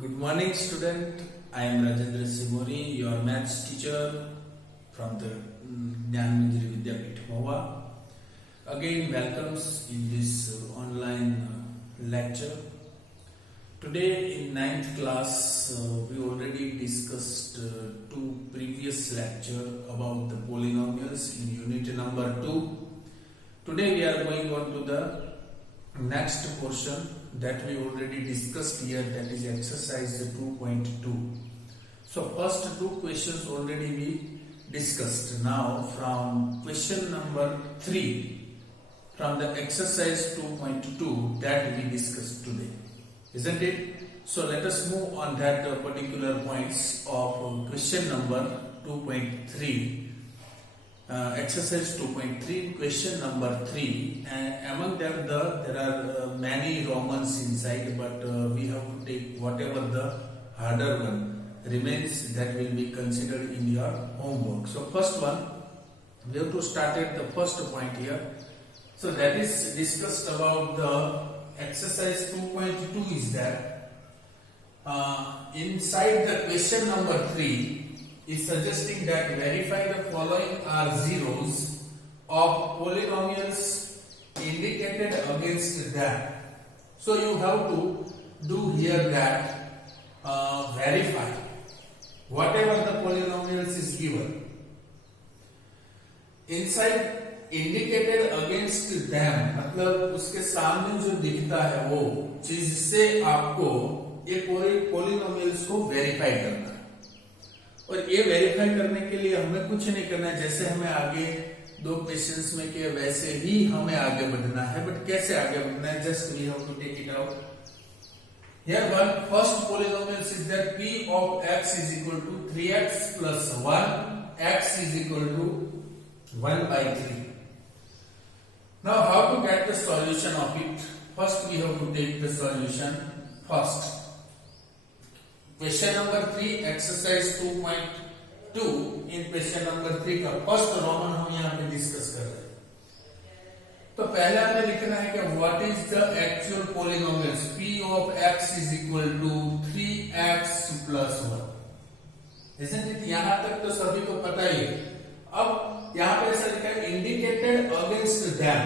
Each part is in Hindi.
Good morning, student. I am Rajendra Simori, your maths teacher from the Gyan Manjari Vidyapeeth Mahua. Again, welcomes in this online lecture. Today in 9th class, we already discussed two previous lecture about the polynomials in unit number 2. Today we are going on to the next portion that we already discussed here, that is exercise 2.2. So first two questions already we discussed. Now from question number 3 from the exercise 2.2 that we discussed today, isn't it? So let us move on that particular points of question number 2.3. Exercise 2.3, question number 3, and among them there are many Romans inside, but we have to take whatever the harder one remains that will be considered in your homework. So first one, we have to start at the first point here. So that is discussed about the exercise 2.2 is that inside the question number 3 is suggesting that verify the following are zeros of polynomials indicated against them. So you have to do here that verify whatever the polynomials is given inside indicated against them, मतलब उसके सामने जो दिखता है वो चीज से आपको ये polynomials को वेरीफाई करना है। और ये वेरीफाई करने के लिए हमें कुछ नहीं करना है, जैसे हमें आगे दो क्वेश्चंस में किया वैसे ही हमें आगे बढ़ना है। बट कैसे आगे बढ़ना है, just we have to take it out here. One first polynomial is that p of x is equal to 3x plus 1, x is equal to 1/3. Now how to get the solution of it? First we have to take the solution first. Question number 3 exercise 2.2 in question number 3 का फर्स्ट रोमन हम यहाँ पे डिस्कस कर रहे हैं। तो पहले हमें लिखना है कि what is the actual polynomials p of x is equal to 3x plus 1, isn't it? यहाँ तक तो सभी को पता ही है। अब यहाँ पे ऐसा लिखा है इंडिकेटेड अगेंस्ट दैम,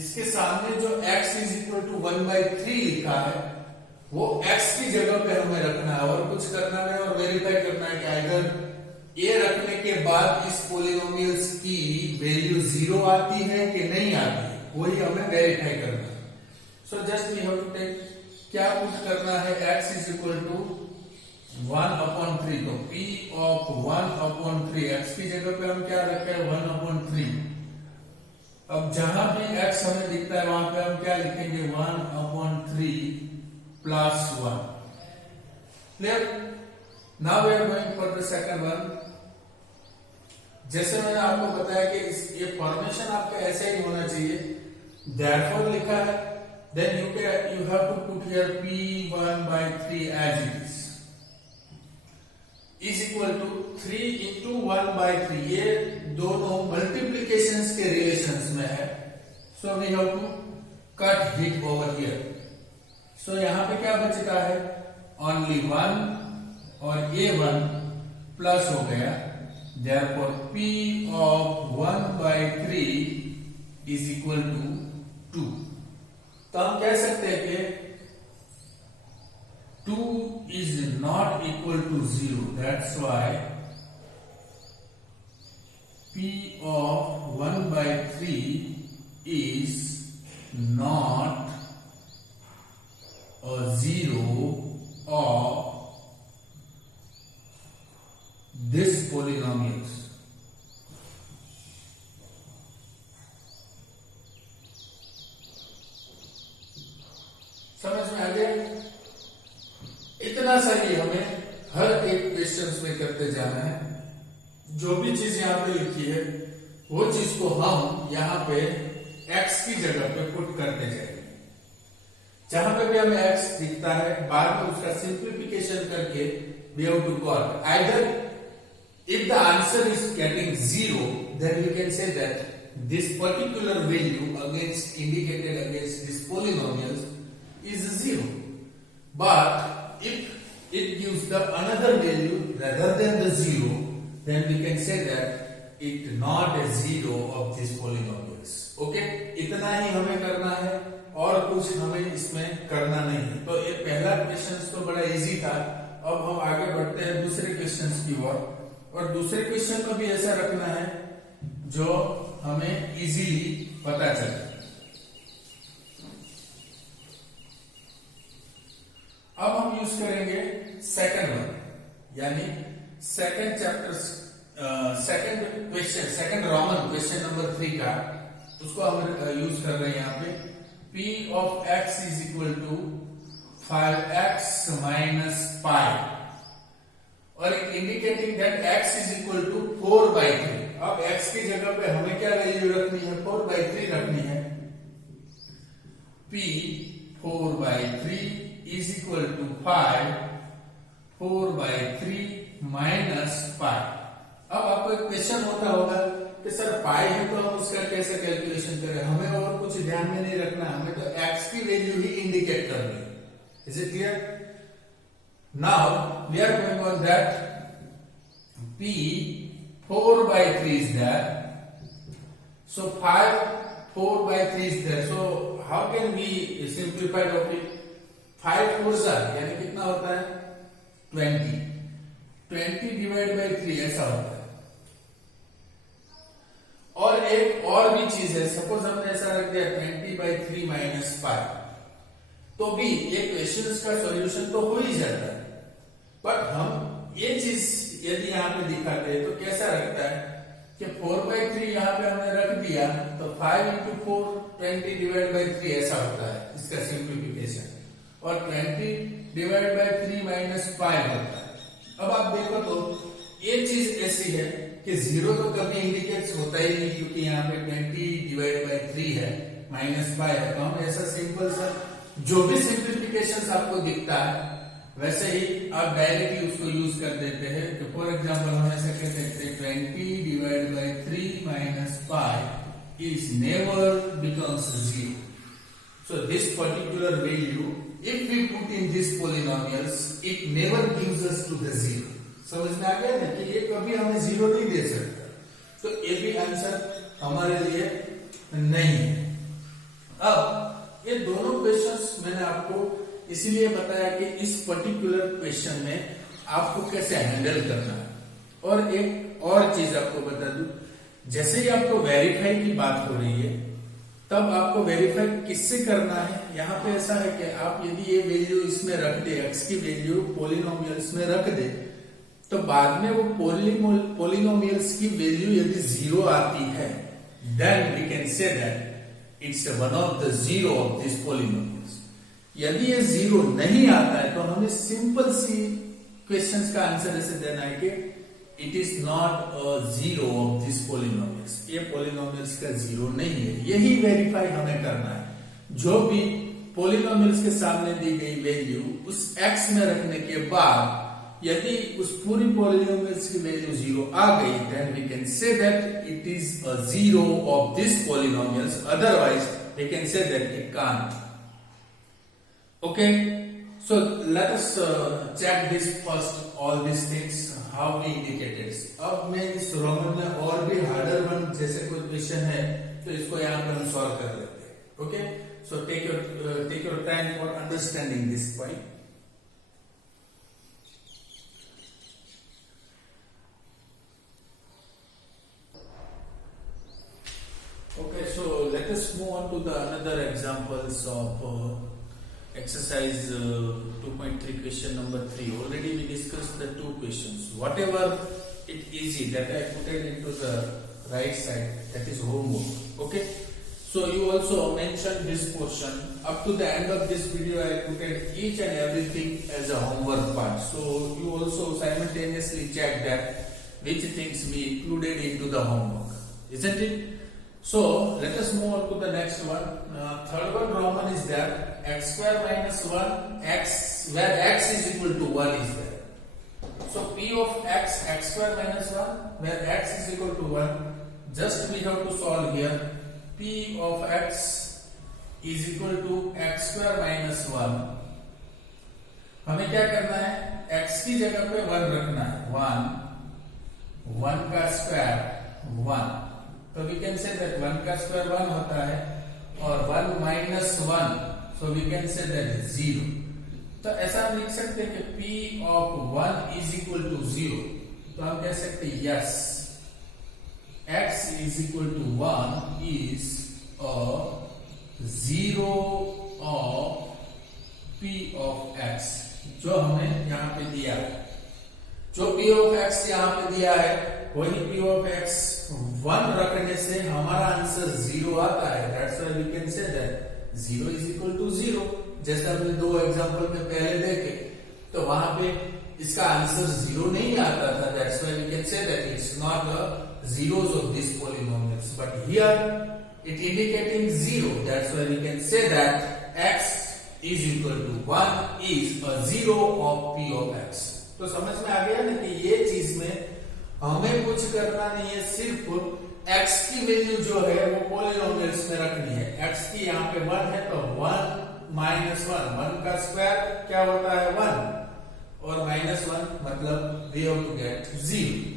इसके सामने जो x is equal to 1/3 लिखा है वो x की जगह पे हमें रखना है और कुछ करना है और वेरीफाई करना है कि अगर ये रखने के बाद इस पोलिनोमियल्स की वैल्यू 0 आती है कि नहीं आती है, वही हमें वेरीफाई करना है। So just we have to take, क्या पुट करना है, x इज इक्वल टू 1/3, तो p of 1/3 x की जगह पे हम क्या रखे हैं 1/3। अब जहां भी x हमें दिखता है वहां पे हम क्या लिखेंगे 1/3 plus 1. Clear? Now we are going for the second one. जैसे मैंने आपको बताया कि ये फॉर्मेशन आपका ऐसे ही होना चाहिए, therefore लिखा है, then you have to put here p1/3 as it is equal to 3 into 1/3. ये दोनों मल्टीप्लीकेशंस के रिलेशंस में है, so we have to cut it over here. सो यहां पे क्या बचता है ओनली 1 और a1 प्लस हो गया, therefore p of 1/3 is equal to 2. तो हम कह सकते हैं कि 2 is not equal to 0, that's why p of 1/3 is not a zero of this polynomials. समझ में आ गया? इतना सही हमें हर एक क्वेश्चंस में करते जाना है। जो भी चीज यहाँ पे लिखी है वो चीज को हम यहाँ पे x की जगह पे पुट करते जाएंगे। जहां पे भी हमें x दिखता है बाद में उसका सिंप्लीफिकेशन करके we have to call either if the answer is getting 0, then we can say that this particular value against indicated against this polynomials is 0. But if the another value rather than the zero, then we can say that it not a zero of this polynomials. Okay, इतना ही हमें करना है और कुछ हमें इसमें करना नहीं है। तो ये पहला क्वेश्चन तो बड़ा इजी था। अब हम आगे बढ़ते हैं दूसरे क्वेश्चन की ओर, और दूसरे क्वेश्चन को भी ऐसा रखना है जो हमें इजीली पता चले। अब हम यूज करेंगे सेकंड वन, यानी second chapter, second question, second Roman question number 3 का, उसको हम यूज कर रहे हैं यहाँ पे। P of x is equal to 5x minus pi, और indicating that x is equal to 4/3। अब x की जगह पे हमें क्या वैल्यू रखनी है? 4/3 रखनी है। P 4/3 is equal to 5 4/3 minus pi। अब आपको एक क्वेश्चन होता होगा कि सर पाई है तो हम उसका कैसे कैलकुलेशन करें? हमें और कुछ ध्यान में नहीं रखना, हमें तो x की वैल्यू ही इंडिकेट करनी है। Is it clear? Now we are going on that p 4/3 is there, so 5 4/3 is there, so how can we simplify it? 5 4 यानी कितना होता है? 20 डिवाइड बाई 3 ऐसा होता है। और एक और भी चीज है, सपोज हमने ऐसा रख दिया 20/3 माइनस पाई, तो भी ये क्वेश्चन का सॉल्यूशन तो हो ही जाता है। बट हम ये चीज यदि यहाँ पे दिखाते हैं तो कैसा रखता है कि 4/3 यहाँ पे हमने रख दिया तो 5 into 4 20 डिवाइड बाई 3 ऐसा होता है इसका सिंप्लीफिकेशन, और 20 डिवाइड बाई 3 माइनस पाई होता है। अब आप देखो तो ये चीज ऐसी है कि जीरो तो कभी इंडिकेट होता ही नहीं, क्योंकि यहाँ पे 20 डिवाइड बाई 3 है माइनस पाई है, तो हम ऐसा सिंपल सा जो भी सिंप्लीफिकेशन आपको दिखता है वैसे ही आप डायरेक्टली उसको यूज कर देते हैं। तो फॉर एग्जाम्पल हम ऐसा कह सकते हैं 20 divide by 3 minus pi is never becomes zero. So this particular value if we put in these polynomials it never gives us to the zero। समझ में आ गया ना कि ये कभी हमें जीरो नहीं दे सकता, तो ये भी आंसर हमारे लिए नहीं है। अब ये दोनों क्वेश्चंस मैंने आपको इसलिए बताया कि इस पर्टिकुलर क्वेश्चन में आपको कैसे हैंडल करना है। और एक और चीज आपको बता दूं, जैसे ही आपको वेरीफाई की बात हो रही है तब आपको वेरीफाई किससे करना है? यहाँ पे ऐसा है कि आप यदि ये वैल्यू इसमें रख दे, x की वैल्यू पोलिनोमियल्स में रख दे, तो बाद में वो पोलिनोमियल्स की वैल्यू यदि जीरो आती है then we can say that it's one of the zero of this polynomials. यदि ये जीरो नहीं आता है तो हमें सिंपल सी क्वेश्चंस का आंसर ऐसे देना है कि it is not a zero of this polynomials, ये पोलिनोमियल्स का जीरो नहीं है। यही वेरीफाई हमें करना है। जो भी पोलिनोमियल्स के सामने दी गई वैल्यू उस x में रखने के बाद यदि उस पूरी पोलिनोमियल्स की वैल्यू जीरो आ गई then we can say that it is a zero of this polynomials, otherwise we can say that it can't. Okay, so let us check this first, all these things how we indicated। अब मैं इस रोमन में और भी हार्डर वन जैसे कोई क्वेश्चन है तो इसको यहाँ पर हम सॉल्व कर लेते हैं। Okay, so take your time for understanding this point। Okay, so let us move on to the another examples of exercise 2.3 question number 3. Already we discussed the two questions. Whatever it easy that I put it into the right side, that is homework. Okay, so you also mentioned this portion. Up to the end of this video I put it each and everything as a homework part, so you also simultaneously check that which things we included into the homework, isn't it? So let us move on to the next one. Third one Roman is there, x square minus 1 x, where x is equal to 1 is there. So p of x square minus 1, where x is equal to 1, just we have to solve here. P of x is equal to x square minus 1। हमें क्या करना है? x x की जगह पे 1 रखना है, 1 का स्क्वायर 1, तो वी कैन से दैट 1 का स्क्वायर 1 होता है, और 1 minus 1, so we can say that 0। तो ऐसा हम लिख सकते हैं कि p of 1 is equal to 0, तो हम कह सकते हैं yes x is equal to 1 is a 0 of p of x, जो हमें यहाँ पे दिया है। जो p ऑफ x यहाँ पे दिया है वही p ऑफ x 1 रखने से हमारा आंसर 0 आता है। That's why we can say that 0 is equal to 0। जैसे हमने दो एग्जांपल में पहले देखे, तो वहां पे इसका आंसर 0 नहीं आता था। That's why we can say that it's not the zeros of this polynomials, but here it indicating 0. That's why we can say that x is equal to 1 is a 0 of p of x. तो समझ में आ गया ना कि ये चीज में हमें कुछ करना नहीं है, सिर्फ x की वैल्यू जो है वो पॉलिनोमियल्स में रखनी है। x की यहाँ पे 1 है तो 1 माइनस 1 का स्क्वायर क्या होता है 1, और माइनस 1 मतलब वी हैव टू गेट 0।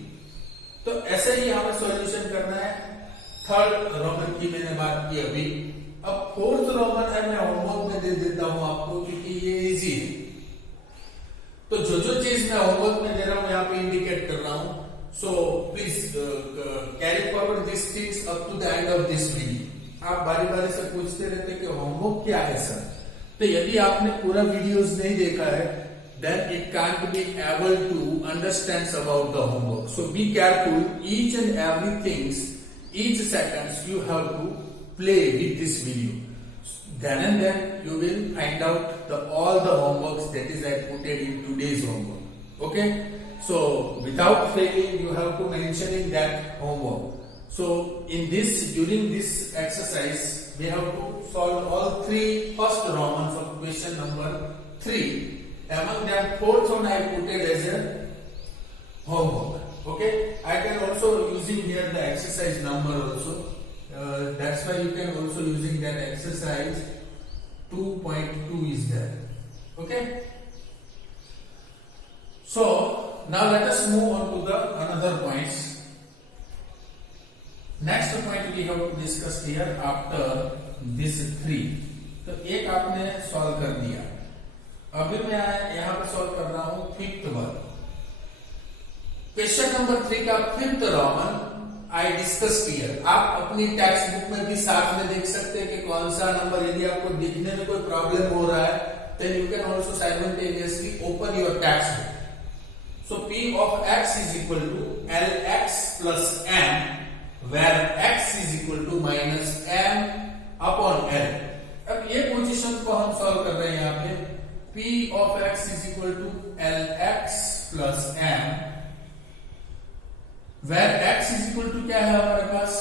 तो ऐसे ही हमें सॉल्यूशन करना है। थर्ड रोमन की मैंने बात की अभी, अब फोर्थ रोमन है मैं होमवर्क में दे देता हूं आपको, क्योंकि ये इजी है। तो जो चीज मैं होमवर्क में दे रहा हूं यहाँ पे इंडिकेट कर रहा हूं, so please carry forward this things up to the end of this video. आप बारी बारी से पूछते रहते कि होमवर्क क्या है सर, तो यदि आपने पूरा वीडियोस नहीं देखा है then it can't be able to understand about the homework. So be careful, each and everything, each seconds you have to play with this video. Then and then you will find out all the homeworks that is I put it in today's homework. Okay? So without failing, you have to mention in that homework. So during this exercise, we have to solve all three first Romans of question number 3. Among them, fourth one I put it as a homework. Okay, I can also using here the exercise number also. That's why you can also using that exercise 2.2 is there. Okay. So now let us move on to the another points. Next point we have to discuss here after this 3. तो एक आपने सॉल्व कर दिया, अभी मैं यहां पर सॉल्व कर रहा हूं फिफ्थ वन। क्वेश्चन नंबर 3 का fifth Roman I discuss here. आप अपनी टेक्स्ट बुक में भी साथ में देख सकते हैं कि कौन सा नंबर, यदि आपको दिखने में कोई प्रॉब्लम हो रहा है then you can also simultaneously open your text book. So p of x is equal to lx plus m, where x is equal to minus m upon l। अब ये पोजीशन को हम सॉल्व कर रहे हैं यहाँ पे, p of x is equal to lx plus m, where x is equal to क्या है हमारे पास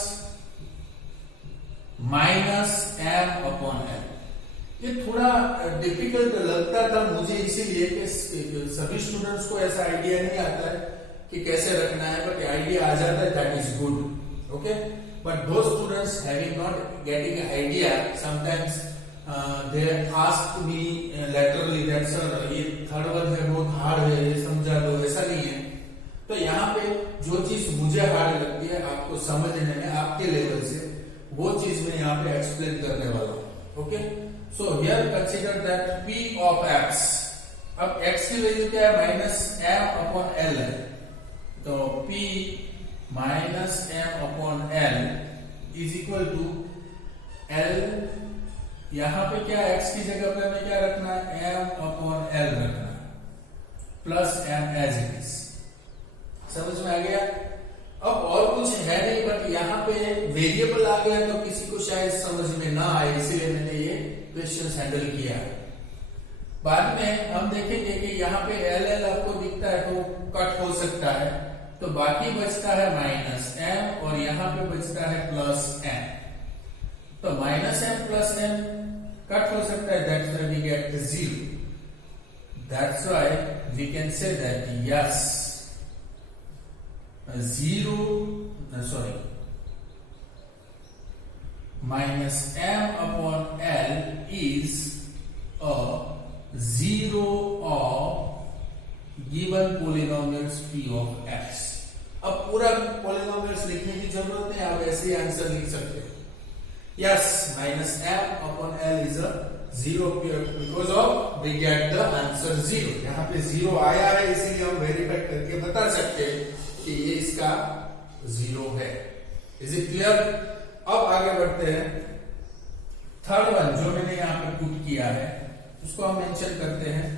माइनस m अपॉन l। ये थोड़ा डिफिकल्ट लगता था मुझे इसीलिए कि सभी स्टूडेंट्स को ऐसा आइडिया नहीं आता है कि कैसे रखना है, बट आइडिया आ जाता है, that is good. Okay, but दो students having not getting idea sometimes they asked me laterally that sir ये थर्ड वन है बहुत हार्ड है, ये समझा दो। ऐसा नहीं है। तो यहाँ पे जो चीज मुझे हार्ड लगती है आपको समझने में आपके लेवल से, वो चीज मैं यहाँ पे एक्सप्लेन करने वाला हूँ। Okay, so here consider that p of x, अब x की वैल्यू क्या है माइनस m अपॉन l है, तो p minus m upon l is equal to l, यहां पे क्या x की जगह पे हमें क्या रखना है m अपॉन l रखना है, plus m as it is. समझ में आ गया? अब और कुछ है नहीं, बट यहाँ पे वेरिएबल आ गया तो किसी को शायद समझ में ना आए, इसीलिए मैंने ये क्वेश्चन हैंडल किया है। बाद में हम देखेंगे कि यहाँ पे एल आपको दिखता है तो कट हो सकता है, तो बाकी बचता है माइनस m और यहाँ पे बचता है प्लस m। तो minus m plus m cut हो सकता है, that's why we get 0। That's why we can say that yes 0 sorry minus m upon l is a 0 of, give p of x। अब पूरा पॉलिनोमियल्स लिखने की जरूरत नहीं, आप ऐसे ही आंसर लिख सकते हो। Yes, minus m upon l is a zero because of we get the answer zero. यहाँ पे जीरो आया है इसीलिए हम वेरीफाई करके बता सकते हैं कि ये इसका जीरो है। Is it clear? अब आगे बढ़ते हैं। थर्ड वन जो मैंने यहाँ पे पुट किया है उसको हम मेंशन करते हैं।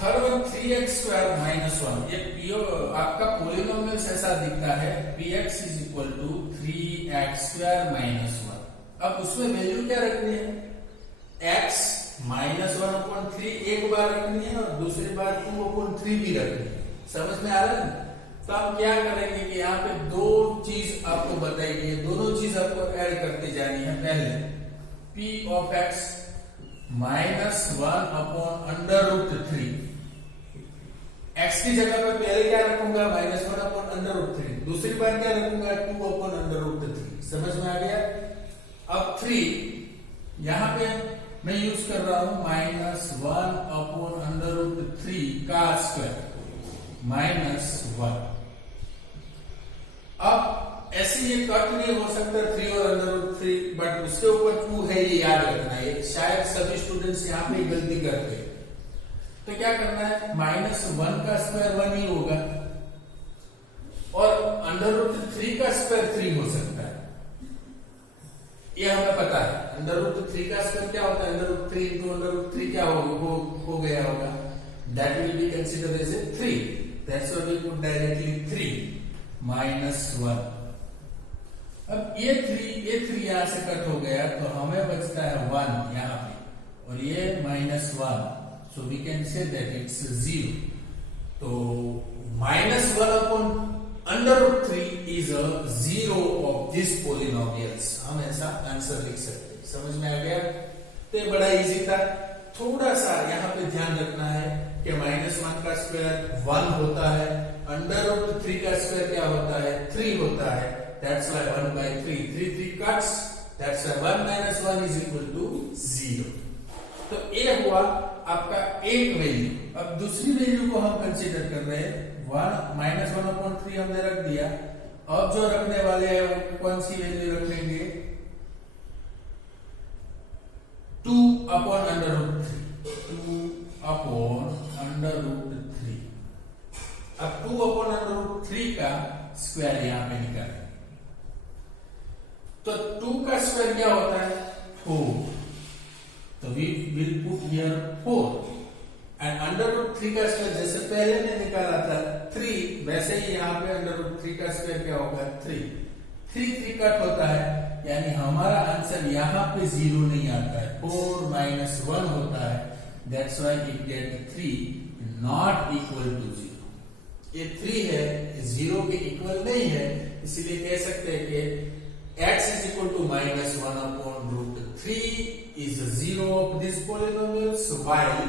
Third one 3x square minus 1। ये पीओ आपका पोलिनोमियल्स ऐसा दिखता है px is equal to 3x square minus 1। अब उसमें वैल्यू क्या रखनी है? x माइनस 1 अपॉन 3 एक बार रखनी है और दूसरी बार 2 अपॉन 3 भी रखनी है। समझ में आ रहा है? तो आप क्या करेंगे कि यहाँ पे दो चीज आपको बताई गई है, दोनों चीज आपको ऐड करते जानी है। पहले p of x minus 1 upon under root 3। x की जगह पर पहले क्या रखूंगा? Minus 1 upon under root 3। दूसरी बार क्या रखूंगा? 2 अपॉन अंडर रूट 3। समझ में आ गया? अब 3 यहां पे मैं यूज कर रहा हूं माइनस 1 अपॉन अंडर रूट 3 का स्क्वायर माइनस 1। अब ऐसे ये कट नहीं हो सकता 3 और अंडर रूट 3, बट उसके ऊपर 2 है, ये याद रखना है। शायद सभी स्टूडेंट्स यहाँ पे गलती करते हैं। तो क्या करना है? माइनस 1 का स्क्वायर 1 ही होगा और अंडर रूट 3 का स्क्वायर 3 हो सकता है, ये हमें पता है। अंडर रूट 3 का स्क्वायर क्या होता है? Under root 3 into under root 3 क्या हो गया होगा? That will be considered as a 3। That's why we put directly 3 minus 1। अब ये 3 यहां से कट हो गया तो हमें बचता है 1 यहां पे और ये minus 1, so we can say that it's 0। तो minus 1 upon under root 3 is a zero of this polynomials. हम ऐसा आंसर लिख सकते हैं। समझ में आ गया? तो ये बड़ा इजी था। थोड़ा सा यहाँ पे ध्यान रखना है कि माइनस 1 का स्क्वायर 1 होता है, अंडर रूट 3 का स्क्वायर क्या होता है? 3 होता है। That's why 1 by 3, 3 cuts. That's why 1 minus 1 is equal to 0. तो ये हुआ आपका एक वैल्यू। अब दूसरी वैल्यू को हम कंसीडर कर रहे हैं। 1 माइनस 1 अपॉन 3 हमने रख दिया। अब जो रखने वाले हैं वो कौन सी वैल्यू रखेंगे? 2 upon under root 3। 2 upon under root 3। अब 2 अपॉन अंडर रूट 3 का स्क्वायर यहां पे निकालें तो 2 का स्क्वायर क्या होता है? 4। तो we will put here 4 and under root 3 का स्क्वायर जैसे पहले ने निकाला था 3, वैसे ही यहाँ पे अंडर रूट 3 का स्क्वायर क्या होगा? 3। 3 कट होता है, यानी हमारा आंसर यहाँ पे 0 नहीं आता है, 4 माइनस 1 होता है। That's why we get 3 not equal to 0। ये 3 है, 0 के इक्वल नहीं है, इसीलिए कह सकते हैं कि x is equal to minus 1 upon root 3 is a zero of this polynomial, so while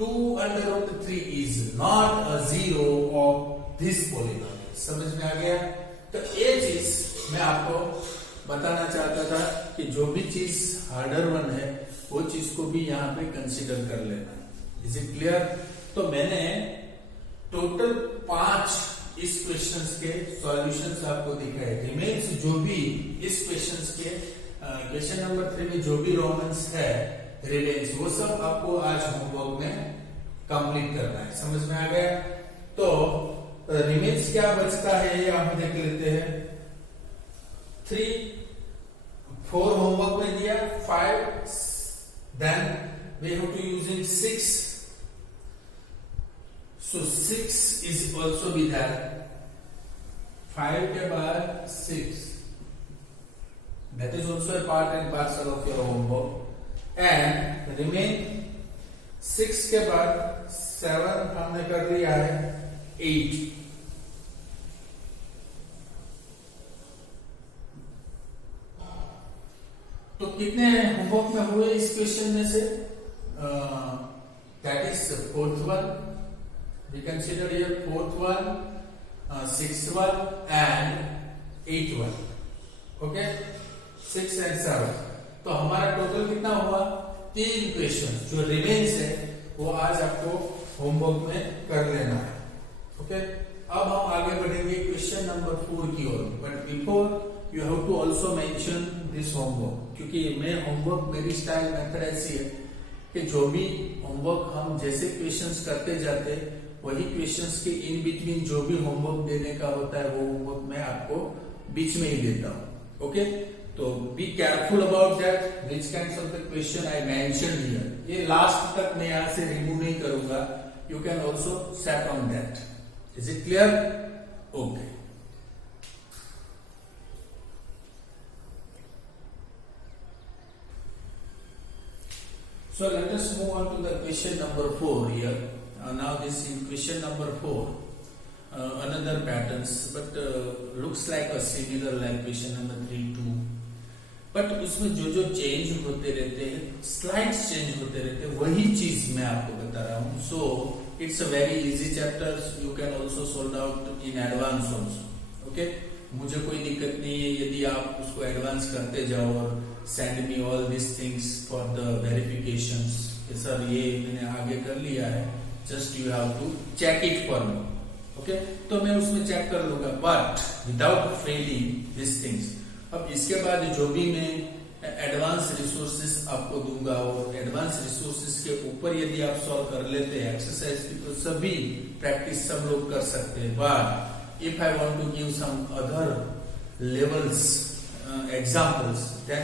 2 under root 3 is not a zero of this polynomial। समझ में आ गया? तो ये चीज मैं आपको बताना चाहता था कि जो भी चीज हार्डर वन है वो चीज को भी यहाँ पे कंसीडर कर लेना। Is it clear? तो मैंने टोटल 5 इस क्वेश्चंस के सॉल्यूशंस आपको दिखाए। रिमेन्स जो भी इस क्वेश्चंस के क्वेश्चन नंबर 3 में जो भी रोमन्स है रिमेन्स, वो सब आपको आज होमवर्क में कंप्लीट करना है। समझ में आ गया? तो रिमेन्स क्या बचता है ये हम देख लेते हैं। 4 होमवर्क में दिया, 5 then we have to using 6। So 6 is also be there. 5 के बाद 6. That is also a part and parcel of your homework. And remain 6 के बाद 7 हमने कर लिया है 8. तो कितने होमवर्क में हुए इस क्वेश्चन में से? That is 4th one. We consider here 4th one, 6th one and 8th one. Okay, 6 and 7. तो हमारा टोटल कितना हुआ? 3 क्वेश्चन जो रिमेन्स है वो आज आपको होमवर्क में कर लेना है। ओके, अब हम आगे बढ़ेंगे क्वेश्चन नंबर 4 की ओर। But before you have to also mention this homework, क्योंकि मैं होमवर्क मेरी स्टाइल मेथड ऐसी है कि जो भी होमवर्क हम जैसे क्वेश्चंस करते जाते वही क्वेश्चंस के इन बिटवीन जो भी होमवर्क देने का होता है वो होमवर्क मैं आपको बीच में ही देता हूँ। ओके, तो be careful about that which kinds of the question I mention here. ये लास्ट तक मैं यहां से रिमूव नहीं करूंगा, you can also set on that. Is it clear? Okay, so let us move on to the question number 4 here. Now this in question number 4 another patterns, but looks like a similar like question number 3 too, but उसमें जो जो चेंज होते रहते हैं, स्लाइड्स चेंज होते रहते हैं, वही चीज मैं आपको बता रहा हूँ। So it's a very easy chapter, you can also solve out in advance also. Okay, मुझे कोई दिक्कत नहीं है यदि आप उसको एडवांस करते जाओ और send me all this things for the verification. Sir ये मैंने आगे कर लिया है, just you have to check it for me. Okay, तो मैं उसमें चेक कर लूंगा, but without failing this things. अब इसके बाद जो भी मैं एडवांस रिसोर्सेस आपको दूंगा और एडवांस रिसोर्सेस के ऊपर यदि आप सॉल्व कर लेते हैं एक्सरसाइज की, तो सभी प्रैक्टिस सब लोग कर सकते हैं। But if I want to give some other levels examples, then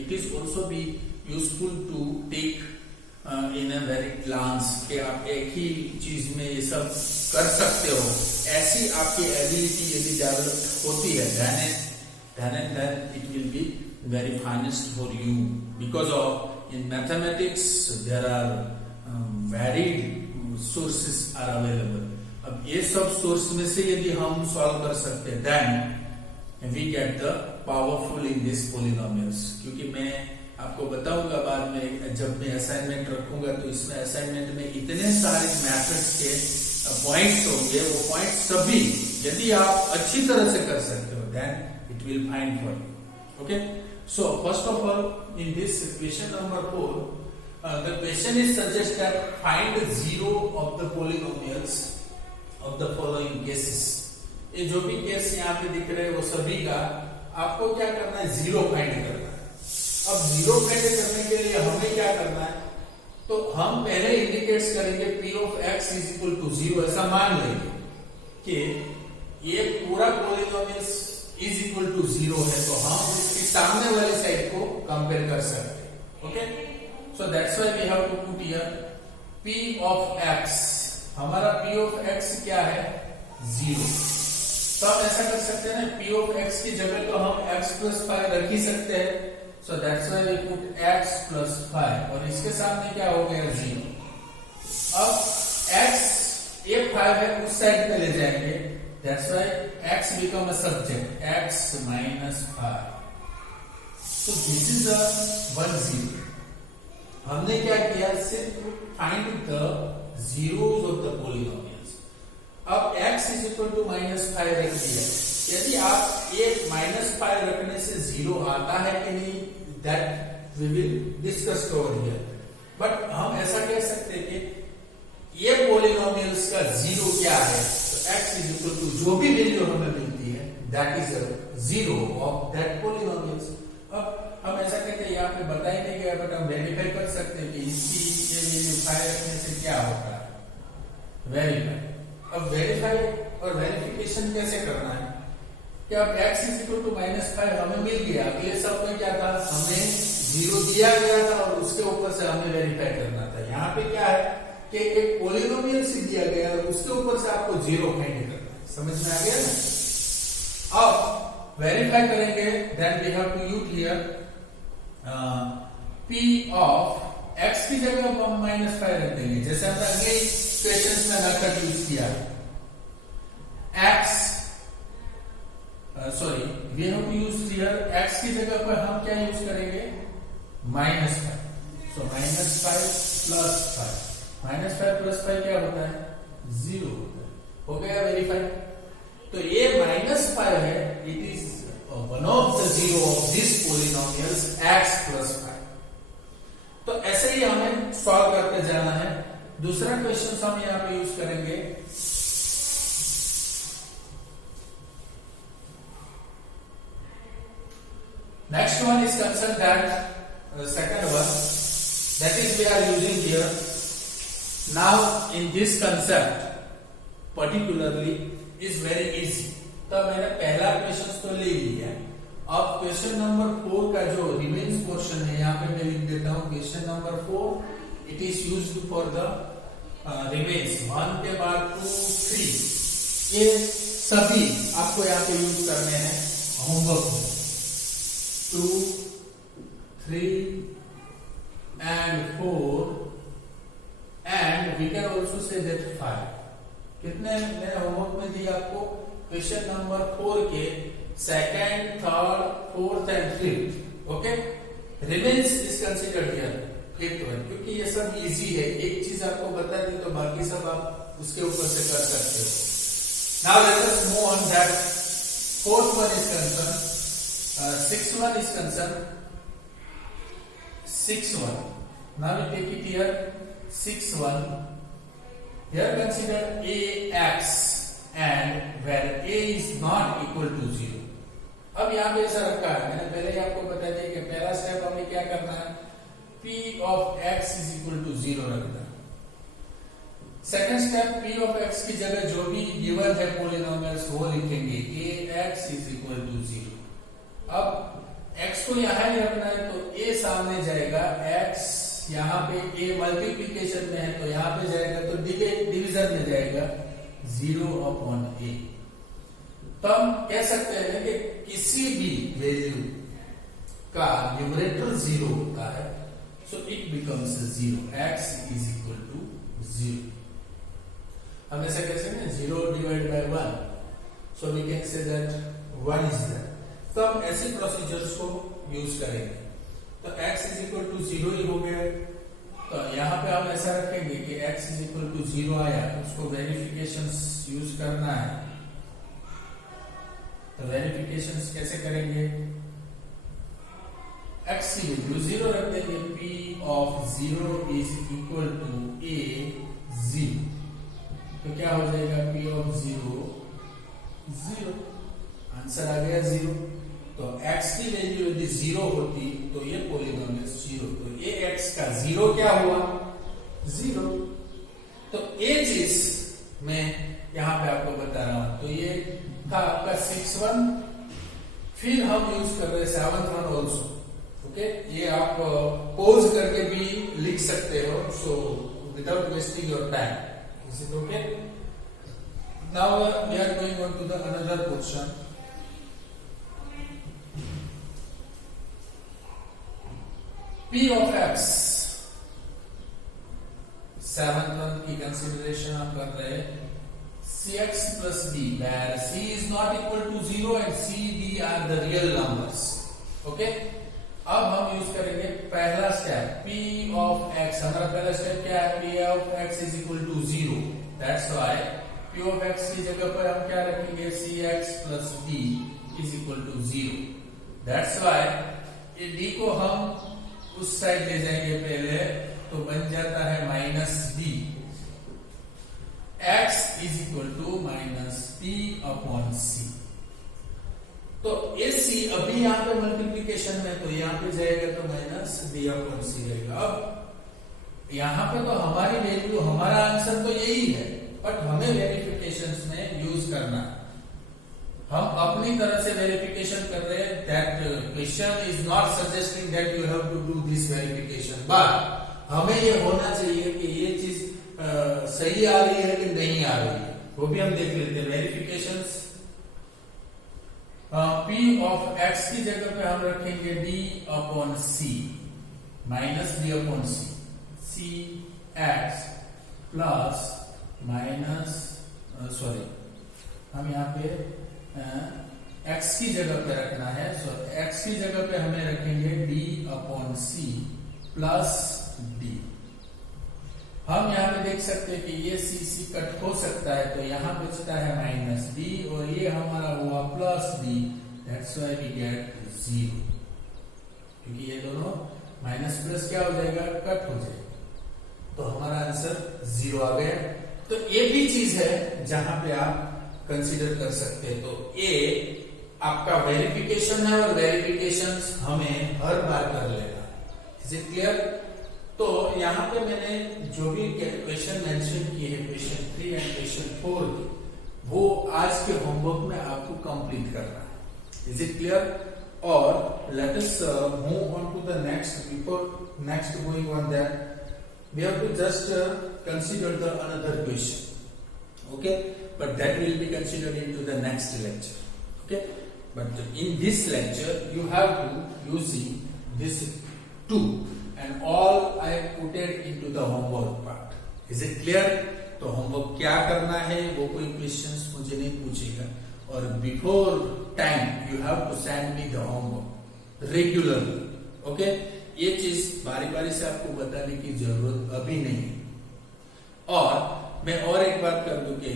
it is also be useful to take in a very glance कि आप एक ही चीज में ये सब कर सकते हो। ऐसी आपकी एबिलिटी यदि डेवलप होती है, then it will be very finest for you, because of in mathematics there are varied sources are available. अब ये सब सोर्स में से यदि हम सॉल्व कर सकते हैं, then we get the powerful in this polynomials। क्योंकि मैं आपको बताऊंगा बाद में जब मैं असाइनमेंट रखूंगा, तो इसमें असाइनमेंट में इतने सारे मेथड्स के पॉइंट्स होंगे, वो पॉइंट्स सभी यदि आप अच्छी तरह से कर सकते हो, then it will find for you. Okay, so first of all in this question number 4 the question is suggest that find zero of the polynomials of the following cases। ये जो भी केस यहाँ पे दिख रहे हैं वो सभी का आपको क्या करना है, जीरो फाइंड करना है। अब जीरो फाइंड करने के लिए हमें क्या करना है, तो हम पहले इंडिकेट करेंगे p of x is equal to 0। ऐसा मान लेंगे कि ये पूरा पोलिनोमियल्स इज इक्वल टू 0 है, तो हम इसकी सामने वाली साइड को कंपेयर कर सकते हैं। Okay, so that's why we have to put here p of x। हमारा p of x क्या है, 0। तो हम ऐसा कर सकते हैं ना, p of x की जगह तो हम x plus 5 रख ही सकते हैं। So that's why we put x plus 5 और इसके सामने क्या हो गया, 0। अब x ये 5 है, उस साइड पे ले जाएंगे, that's why x become a subject, x minus 5। so this is a 1 0। हमने क्या किया, सिर्फ find the zeros of the polynomials। अब x is equal to -5 रख दिया। यदि आप ये -5 रखने से 0 आता है कि नहीं, that we will discuss over here। But हम ऐसा कह सकते हैं कि ये पोलिनोमियल्स का 0 क्या है, x is equal to जो भी वैल्यू हमें मिलती है, that is a 0 of that polynomials। अब हम ऐसा कहते हैं, यहाँ पे बता ही नहीं गया, बट हम वेरीफाई कर सकते हैं कि इसकी ये वैल्यू 5 रखने से क्या होता है, वेरीफाई। अब वेरीफाई और वेरिफिकेशन कैसे करना है कि अब x is equal to -5 हमें मिल गया। अगले सब में क्या था, हमें 0 दिया गया था और उसके ऊपर से हमें वेरीफाई करना था। यहाँ पे क्या है कि एक पोलिनोमियल से दिया गया और उसके ऊपर से आपको 0 फाइंड करना है। समझ में आ गया ना। अब वेरीफाई करेंगे, then we have to use here p of x की जगह हम -5 रख देंगे, जैसे हमने अगले क्वेश्चंस में मेथड यूज किया है। x sorry we have to use here x की जगह पर हम क्या यूज करेंगे, -5। सो -5 प्लस 5, -5 प्लस 5 क्या होता है, 0 होता है। हो गया वेरीफाई। तो ये -5 है, it is one of the 0 of this polynomials x plus 5। तो ऐसे दूसरा क्वेश्चन हम यहाँ पे यूज करेंगे, next one is concerned that second one, that is we are using here. Now in this concept particularly is very easy. तो मैंने पहला क्वेश्चन तो ले लिया, अब क्वेश्चन नंबर 4 का जो रिमेन्स पोर्शन है यहाँ पे मैं लिख देता हूँ question number 4, it is used for the remains 1 के बाद 2 3, ये सभी आपको यहाँ पे यूज करने हैं होमवर्क में। 2 3 and 4 and we can also say that 5। कितने मैंने होमवर्क में दिया आपको? क्वेश्चन नंबर 4 के second, third, fourth and fifth. Okay, remains is considered here fifth one, क्योंकि ये सब इजी है, एक चीज आपको बता दी तो बाकी सब आप उसके ऊपर से कर सकते हो। Now let us move on that fourth one is concern, sixth one is concern, sixth one. Now we take it here, sixth one here consider ax and where a is not equal to 0। अब यहां पे ऐसा रखा है, मैंने पहले ही आपको बता दिया कि पहला स्टेप हमें क्या करना है, p of x is equal to 0 रखना है। Second step, p of x की जगह जो भी गिवन है पॉलिनोमियल्स वो लिखेंगे, ax is equal to 0। अब x को यहां ही रखना है तो a सामने जाएगा, x यहाँ पे a मल्टीप्लीकेशन में है तो यहाँ पे जाएगा, तो डिवीजन में जाएगा 0/a। तो हम कह सकते हैं कि किसी भी वैल्यू का न्यूमरेटर 0 होता है, so it becomes 0, x is equal to 0। हम ऐसा कह सकते हैं 0 divide by 1, so we can say that 1 is that. तो हम ऐसे प्रोसीजर्स को यूज करेंगे, तो x इज इक्वल टू 0 ही हो गया। तो यहाँ पे हम ऐसा रखेंगे कि x इज इक्वल टू 0 आया, उसको वेरिफिकेशंस यूज करना है। तो वेरिफिकेशंस कैसे करेंगे, x की वैल्यू 0 रख देंगे, p of 0 is equal to a 0। तो क्या हो जाएगा, p ऑफ 0 0, आंसर आ गया 0। तो x की वैल्यू यदि 0 होती तो ये पॉलिनोमियल 0, तो ये x का 0 क्या हुआ, 0। तो ये चीज मैं यहां पे आपको बता रहा हूं। तो ये था आपका 6-1, फिर हम यूज कर रहे हैं 7-1 ऑल्सो। ओके, ये आप पॉज करके भी लिख सकते हो, so without wasting your time. Is it okay? Now we are going on to the another portion. P of x, 7th one की कंसिडरेशन हम कर रहे हैं, cx plus d, where c is not equal to 0 and c, d are the real numbers। Okay, अब हम यूज करेंगे पहला स्टेप, p of x। हमारा पहला स्टेप क्या है, p of x is equal to 0। That's why p of x की जगह पर हम क्या रखेंगे, cx plus d is equal to 0। That's why ये d को हम उस साइड ले जाएंगे पहले, तो बन जाता है -d, x is equal to -p/c। तो ये c अभी यहाँ पे मल्टीप्लीकेशन में, तो यहाँ पे जाएगा तो -d/c रहेगा। अब यहाँ पे तो हमारी वैल्यू, हमारा आंसर तो यही है, बट हमें वेरिफिकेशंस में यूज करना है। हम अपनी तरह से वेरिफिकेशन कर रहे हैं, that question is not suggesting that you have to do this verification, but हमें ये होना चाहिए कि ये चीज सही आ रही है कि नहीं आ रही है, वो भी हम देख लेते हैं। वेरिफिकेशंस, p ऑफ x की जगह पे हम रखेंगे d/c, -d/c, cx प्लस हम यहाँ पे x की जगह पे रखना है, सो x की जगह पे हमें रखेंगे d/c प्लस d। हम यहाँ पे देख सकते हैं कि ये c कट हो सकता है, तो यहाँ बचता है -d और ये हमारा हुआ +d। That's why we get 0, क्योंकि ये दोनों माइनस प्लस क्या हो जाएगा, कट हो जाएगा। तो हमारा आंसर 0 आ गया। तो ये भी चीज है जहां पे आप कंसीडर कर सकते हैं। तो ये आपका वेरिफिकेशन है और वेरिफिकेशन हमें हर बार कर लेगा। Is it clear? तो यहाँ पे मैंने जो भी क्वेश्चन मेंशन किए हैं, क्वेश्चन 3 एंड क्वेश्चन 4, वो आज के होमवर्क में आपको कंप्लीट करना है। Is it clear? और let us move on to the next. Before next going on that, we have to just consider the another question, okay, but that will be considered into the next lecture, okay. But in this lecture you have to using this 2 and all I put it into the homework part. Is it clear? तो homework क्या करना है वो कोई questions मुझे नहीं पूछेगा, और before time you have to send me the homework regularly, okay. ये चीज बारी बारी से आपको बताने की जरूरत अभी नहीं है। और मैं और एक बात कर दूं कि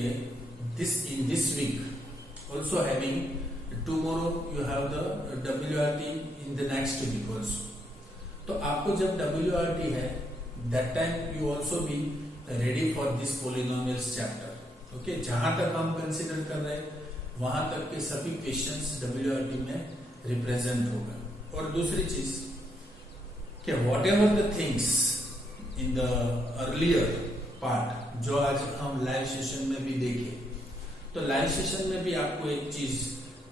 in this week also having tomorrow you have the WRT in the next week also. तो आपको जब WRT है that time you also be ready for this polynomials chapter, okay. जहां तक हम कंसिडर कर रहे हैं वहां तक के सभी क्वेश्चंस WRT में रिप्रेजेंट होगा। और दूसरी चीज कि whatever the things in the earlier part जो आज हम लाइव सेशन में भी देखे, तो लाइव सेशन में भी आपको एक चीज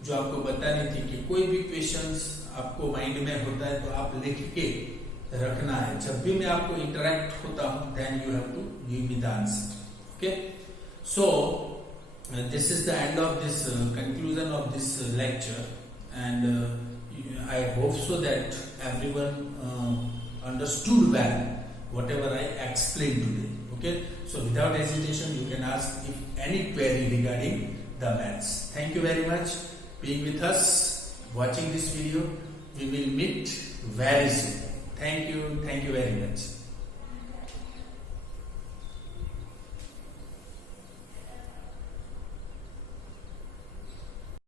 जो आपको बतानी थी कि कोई भी क्वेश्चंस आपको माइंड में होता है तो आप लिख के रखना है। जब भी मैं आपको इंटरेक्ट होता हूं then you have to give me the answer, okay. So this is the end of this conclusion of this lecture, and I hope so that everyone understood well whatever I explained today, okay. So without hesitation you can ask if any query regarding the maths. Thank you very much being with us, watching this video. We will meet very soon. Thank you very much.